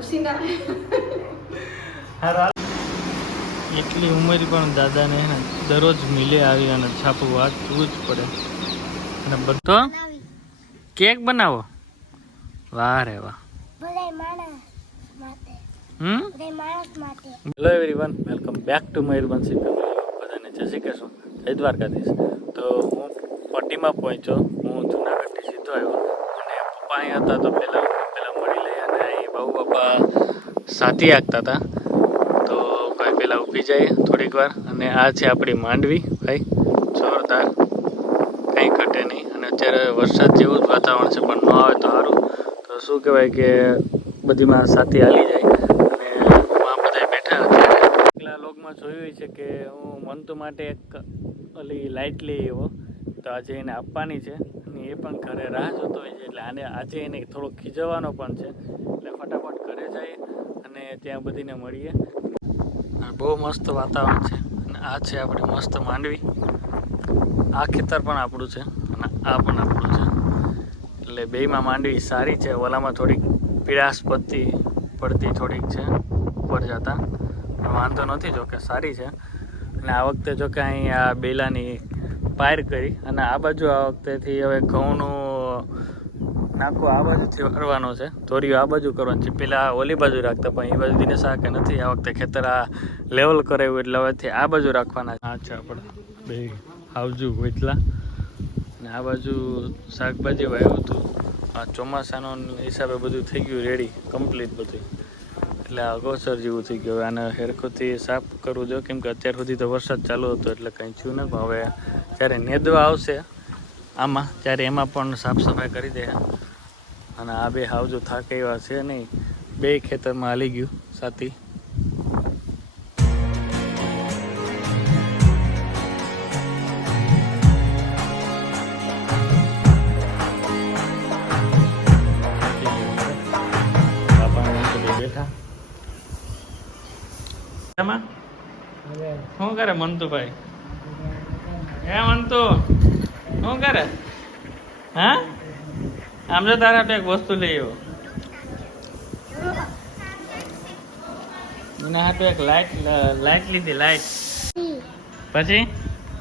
ઉસીના એટલી ઉંમર પણ દાદાને હે ને દરરોજ મિલે આવી અને છાપું વાંચવું જ પડે. અને બધો કેક બનાવો? વાહ રે વાહ. Hello everyone welcome back to Mayurvanshi family બધાને જય શ્રી કૃષ્ણ. જય દ્વારકાધીશ. તો હું પટ્ટીમાં પહોંચ્યો. હું જુનાગઢથી સીધો આવ્યો. અને પપ્પા અહીંયા હતા તો પહેલાં અને બહુ બાપા સાથી આગતા હતા. તો ભાઈ પહેલાં ઊભી જાય થોડીક વાર અને આ છે આપણી માંડવી ભાઈ. જોરદાર. કંઈ ઘટે નહીં અને અત્યારે વરસાદ જેવું જ વાતાવરણ છે, પણ ન આવે તો સારું. તો શું કહેવાય કે બધીમાં સાથી હાલી જાય અને આ બધા બેઠા પેલા લોગમાં જોયું છે કે હું મંતુ માટે એક ઓલી લાઇટ લઈ આવ્યો તો આજે એને આપવાની છે. એ પણ ઘરે રાહ જોતો હોય છે. એટલે આને આજે એને થોડો ખીજવવાનો પણ છે. એટલે ફટાફટ ઘરે જઈએ અને ત્યાં બધીને મળીએ. બહુ મસ્ત વાતાવરણ છે. અને આ છે આપણી મસ્ત માંડવી. આ ખેતર પણ આપણું છે અને આ પણ આપણું છે. એટલે બેયમાં માંડવી સારી છે. ઓલામાં થોડીક પીળાશ પડતી પડતી થોડીક છે. ઉપર જતા. પણ વાંધો નથી, જોકે સારી છે. અને આ વખતે જોકે અહીં આ બેલાની પાયર કરી અને આ બાજુ આ વખતેથી હવે ઘઉંનું નાખો આ બાજુથી કરવાનો છે. ધોરીઓ આ બાજુ કરવાનું છે. પહેલાં ઓલી બાજુ રાખતા પણ એ બાજુ દિનેશ કે નથી. આ વખતે ખેતર આ લેવલ કરાવ્યું એટલે હવેથી આ બાજુ રાખવાના છે. આ છે આપણે. બે આવજુ વેટલા. અને આ બાજુ શાકભાજી વાવ્યું હતું. આ ચોમાસાનો હિસાબે બધું થઈ ગયું રેડી કમ્પ્લીટ બધું. એટલે અગોચર જેવું થઈ ગયું. આને હેરખોથી સાફ કરવું જોઈએ. કેમ કે અત્યાર સુધી તો વરસાદ ચાલુ હતો એટલે કંઈ થયું નથી. હવે જ્યારે નેદવા આવશે આમાં, ત્યારે એમાં પણ સાફ સફાઈ કરી દે. અને આ બે હાવજો થાક એવા છે નહીં. બે ખેતરમાં હાલી ગયું સાથી શું કરે મંતુભાઈ હે મંતુ શું કરે? હા? આમ જો તારા એક વસ્તુ લઈ આવ્યો એના હાટુ એક લાઈટ લાઈટ લીધી લાઈટ પછી?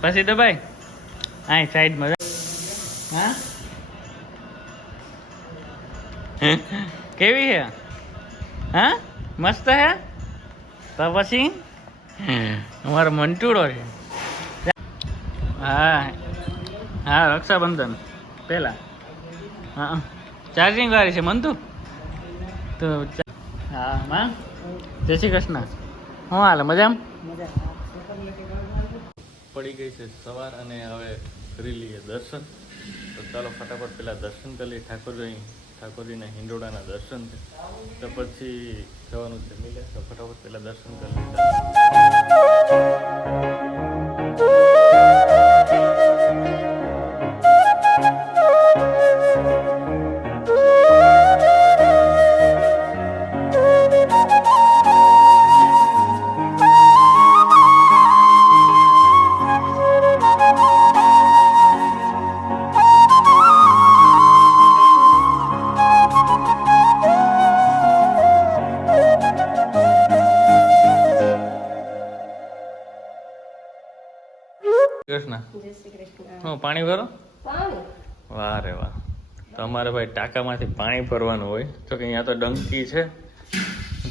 પછી દબાઈ સાઈડ સાઈડમાં હા? કેવી હે? હા? મસ્ત હે? તો પછી? અમારો મંટુડો છે. હા હા, રક્ષાબંધન, પેલા. હા, ચાર્જિંગ વાળી છે, મંતુ. તો હા માં જય શ્રી કૃષ્ણ. હું હાલ, મજામાં? પડી ગઈ છે સવાર અને હવે કરી લઈએ દર્શન. તો ચાલો ફટાફટ પેલા દર્શન કરી લઈએ. ઠાકોરજી ઠાકોરજીના હિંડોળાના દર્શન તો પછી જવાનું છે, મિલે. તો ફટાફટ પેલા દર્શન કરી લઈએ. Thank you. જય શ્રી કૃષ્ણ. હું પાણી ભરો? પાણી? વાહ રે વાહ. તો અમારે ભાઈ ટાંકામાંથી પાણી ભરવાનું હોય. તો કે અહીંયા તો ડંકી છે.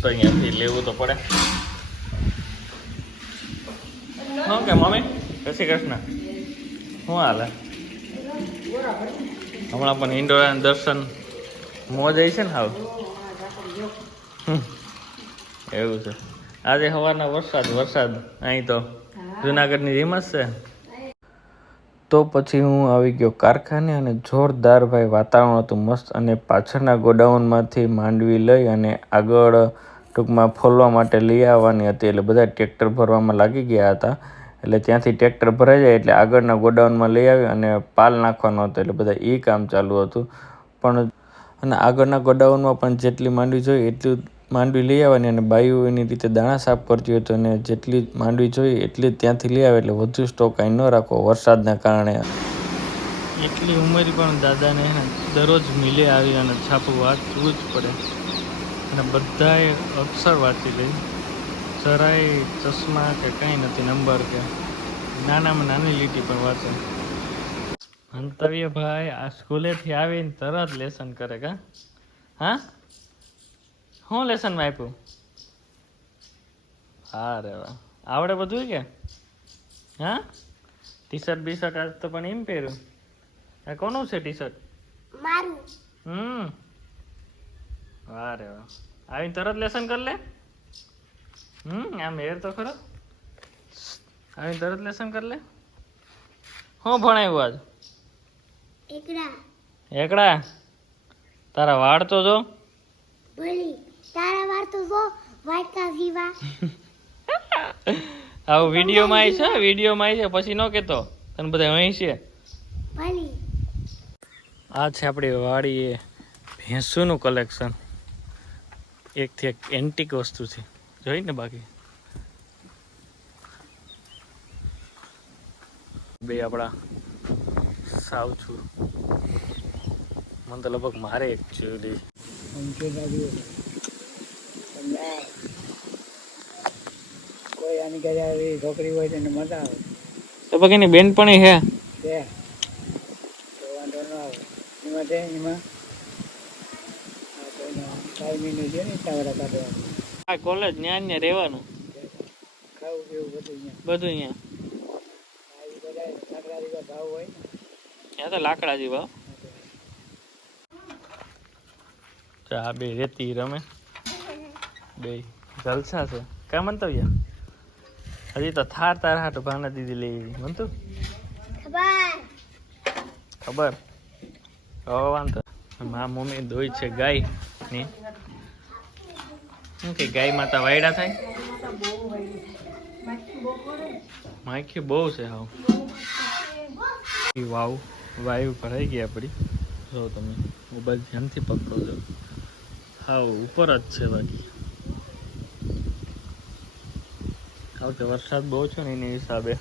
તો અહીંયાથી લેવું તો પડે. શું કે મમ્મી? જય શ્રી કૃષ્ણ. શું હાલે? હમણાં પણ ઇન્ડોરાના દર્શન મોજ આવી છે ને હાવ? એવું છે. આજે સવારના વરસાદ વરસાદ. અહીં તો જુનાગઢની રીમસ છે. તો પછી હું આવી ગયો કારખાને અને જોરદાર ભાઈ વાતાવરણ હતું મસ્ત અને પાછળના ગોડાઉનમાંથી માંડવી લઈ અને આગળ ટૂંકમાં ફોલવા માટે લઈ આવવાની હતી એટલે બધા ટ્રેક્ટર ભરવામાં લાગી ગયા હતા. એટલે ત્યાંથી ટ્રેક્ટર ભરાઈ જાય એટલે આગળના ગોડાઉનમાં લઈ આવી અને પાલ નાખવાનો હતો એટલે બધા એ કામ ચાલુ હતું. પણ અને આગળના ગોડાઉનમાં પણ જેટલી માંડવી જોઈએ એટલી માંડવી લઈ આવવાની અને બાયું એની રીતે દાણા સાફ કરતી હોય તો એને જેટલી માંડવી જોઈએ એટલી જ ત્યાંથી લઈ આવે એટલે વધુ સ્ટોક અહીં ન રાખો વરસાદના કારણે. એટલી ઉંમર પણ દાદાને દરરોજ મિલે આવી અને છાપું વાંચવું જ પડે. અને બધાએ અક્ષર વાંચી લઈ જરાય ચશ્મા કે કંઈ નથી, નંબર કે. નાનામાં નાની લીટી પણ વાંચે. મંતવ્યભાઈ આ સ્કૂલેથી આવીને તરત લેસન કરે કા? હા? શું લેસનમાં આપ્યું હા રે વાહ. આવડે બધું કે? હા? ટી શર્ટ બી શર્ટ આજ તો પણ એમ પહેર્યું. આ કોનું છે ટી શર્ટ મારું. હમ. વાહ રે વાહ. આવીને તરત લેસન કરી લે. હમ આમ હેર તો ખરો. આવીને તરત લેસન કરી લે. હું ભણાવ્યું આજ? એકડા. એકડા? તારા વાળ તો જો. બોલી તારા વાર તો જો વાટકા જીવા. આવ વિડિયો માં આવી છે વિડીયોમાં આવી છે પછી નો કેતો. તને બધા અહીં છે. ભલી. આ છે આપણી વાડી એ ભેંસુનું કલેક્શન એકથી એક એન્ટિક વસ્તુ છે જોઈ ને બાકી? બે આપણા સાવ છું. મને તો લગભગ મારે એકચ્યુઅલી કોઈ આની ઘરે આવી છોકરી હોય તેને મજા આવે. તો પછી એની બેનપણી હે છે. તો વાંધો ન આવે. એમાં છે એમાં? છે ને કાઢવાનું. આ કોલેજ ન્યા ને રહેવાનું. ખાવું પીવું બધું અહીંયા. બધું અહીંયા. બધા લાકડા જેવા ભાવ હોય ત્યાં તો લાકડા જેવા. આ બે રેતી રમે. બે. જલસા છે. કા મંતવ્ય હજી તો થાર તાર હાટ ભાના દીદી લઈ આવી. મનતું ખબર. ખબર? હવે વાંધો. મા મમ્મી દોઈ છે ગાયની. શું કે ગાય માતા વાયડા થાય? માખી બહુ છે હાવ. વાવ વાયુ ભરાઈ ગઈ આપણી જો તમે મોબાઈલ ધ્યાનથી પકડો છો હાવ ઉપર જ છે બાકી. વરસાદ બહુ છે ને એની હિસાબે.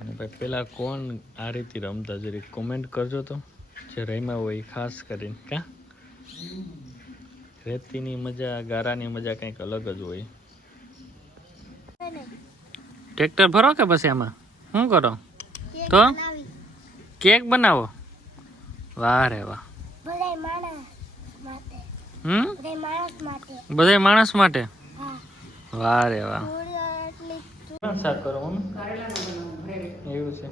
અને ભાઈ પેલા કોણ આ રીતે રમતા? જરી કોમેન્ટ કરજો તો. જે રમ્યા હોય એ ખાસ કરીને કા? રેતીની મજા ગારાની મજા કંઈક અલગ જ હોય. ટ્રેક્ટર ભરો કે પછી આમાં? શું કરો? તો? કેક બનાવો? વાહ રે વાહ. બધાય માણસ માટે. હમ? બધાય માણસ માટે. બધા માણસ માટે? હા. વાહ રે વાહ. શાક કરો મમ્મી એવું છે.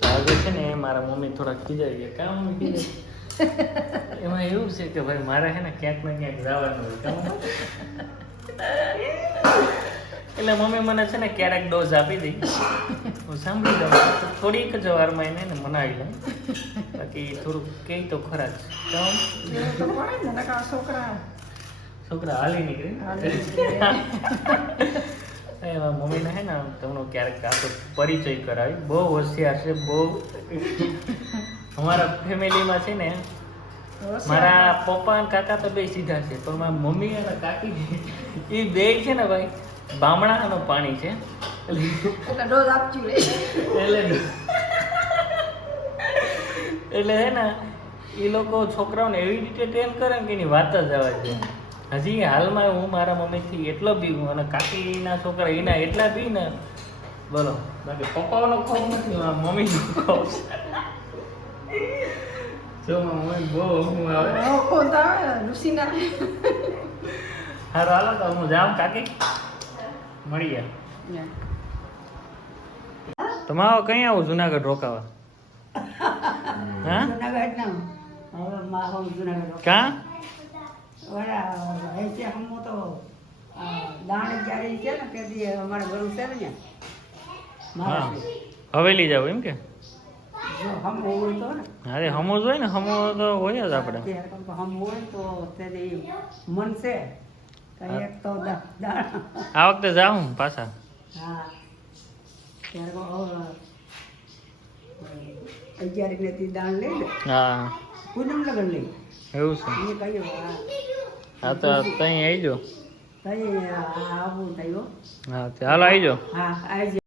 તો આજે છે ને મારા મમ્મી થોડાક ખીજાઈ ગયા. કામ મમ્મી ખીજાય એમાં એવું છે કે ભાઈ મારે છે ને ક્યાંક ને ક્યાંક જવાનું હોય. એટલે મમ્મી મને છે ને ક્યારેક ડોઝ આપી દઈ. હું સાંભળી દઉં તો થોડીક જ વારમાં એને ને મનાવી લઉં. બાકી થોડુંક કહી તો ખરા જ. છોકરા? છોકરા હાલી નીકળે એમાં મમ્મીને હે ને તમને ક્યારેક આખો પરિચય કરાવી. બહુ હોશિયાર છે બહુ. અમારા ફેમિલીમાં છે ને મારા પપ્પા અને કાકા તો બે સીધા છે પણ મારા મમ્મી અને કાકી એ બે છે ને ભાઈ બામણાનો પાણી છે. એટલે એટલે એટલે હે ને એ લોકો છોકરાઓને એવી રીતે ટ્રેન કરે કે એની વાત જ આવે છે હજી હાલમાં હું મારા મમ્મીથી એટલો બીવું અને કાકીના છોકરા એના એટલા બી ને બોલો. બાકી પપ્પાઓનો ખોફ નથી મારા મમ્મીનો ખોફ જો મારા મમ્મી બહુ હું આવે. હારું હાલો તો હું જાઉં કાકી? મળીએ. તમારો કઈ આવું જુનાગઢ રોકાવા? હા? કા? હા. હવેલી જાવ એમ કે? અરે હમો જ હોય ને હમો તો હોય જ આપણે. મન છે. એક તો દાણા. આ વખતે જાઉં પાછા. હા. ત્યારે અગિયાર ને દાણ લઈ લે. હા. પૂનમ લગન લઈ. એવું છે. હા તો તઈ આવી જો. આવું હા હાલો આવી જો. હા આજે